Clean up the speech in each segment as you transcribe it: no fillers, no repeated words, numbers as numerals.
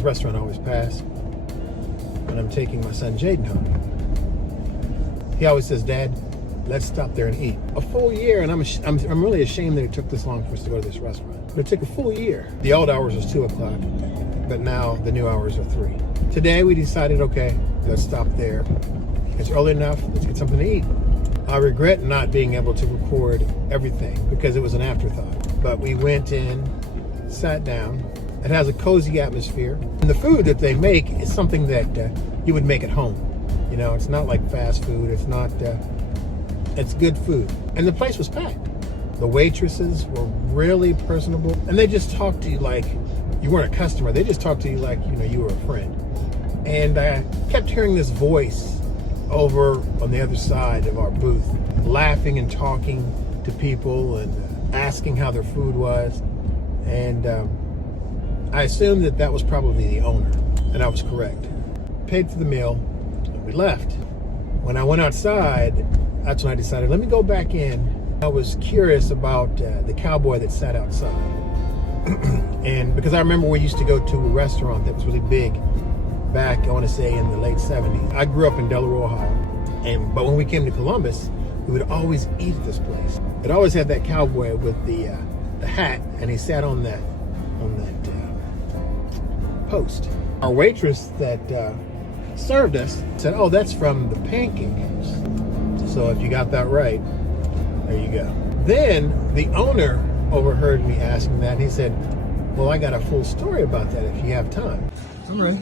this restaurant I always pass when I'm taking my son Jaden home. He always says, "Dad, let's stop there and eat." A full year, and I'm really ashamed that it took this long for us to go to this restaurant. But it took a full year. The old hours was 2 o'clock, but now the new hours are 3. Today we decided, okay, let's stop there. It's early enough, let's get something to eat. I regret not being able to record everything because it was an afterthought. But we went in, sat down. It has a cozy atmosphere. And the food that they make is something that you would make at home. You know, it's not like fast food. It's not, it's good food. And the place was packed. The waitresses were really personable. And they just talked to you like you weren't a customer. They just talked to you like, you know, you were a friend. And I kept hearing this voice over on the other side of our booth, laughing and talking to people and asking how their food was. And I assumed that that was probably the owner, and I was correct. Paid for the meal, and we left. When I went outside, that's when I decided, let me go back in. I was curious about the cowboy that sat outside. And because I remember we used to go to a restaurant that was really big back, I want to say in the late 70s. I grew up in Delaware, Ohio, but when we came to Columbus, we would always eat at this place. It always had that cowboy with the hat, and he sat on that post. Our waitress that served us said, "Oh, that's from the Pancake House." So if you got that right, there you go. Then the owner overheard me asking that, and he said, "Well, I got a full story about that if you have time." I'm ready.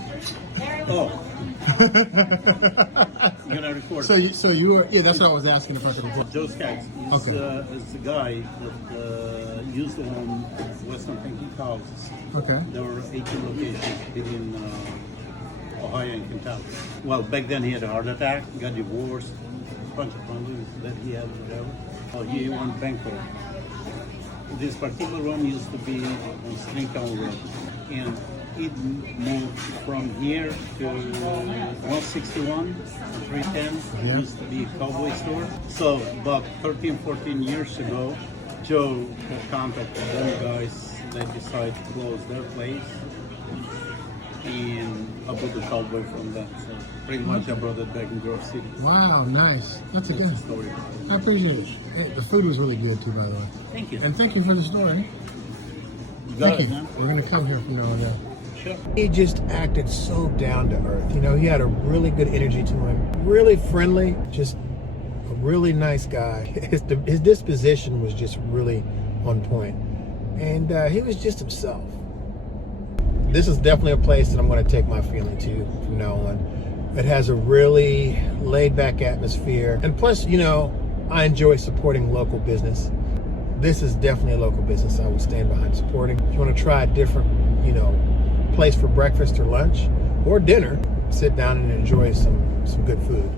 Oh. You're gonna record. So you were, yeah, that's what I was asking if I could record. Joe Skaggs is the guy that used to own Western Pancake Houses. Okay. There were 18 locations in Ohio and Kentucky. Well, back then he had a heart attack, got divorced, a bunch of problems that he had, whatever. He went bankrupt. This particular one used to be on Stringtown Road, and it moved from here to 161, 310. Yeah. It used to be a cowboy store. So about 13, 14 years ago, Joe contacted them guys. They decided to close their place, and I bought the cowboy from them. So pretty much I brought it back in Grove City. Wow, nice. That's a That's good the story. I appreciate it. Hey, the food was really good too, by the way. Thank you. And thank you for the story. You got Thank it, you. man. We're gonna come here from now on. Yeah. Sure. He just acted so down to earth. You know, he had a really good energy to him, really friendly, just a really nice guy. His disposition was just really on point. And he was just himself. This is definitely a place that I'm going to take my family to from now on. It has a really laid-back atmosphere. And plus, you know, I enjoy supporting local business. This is definitely a local business I would stand behind supporting. If you want to try a different, you know, place for breakfast or lunch or dinner, sit down and enjoy some good food.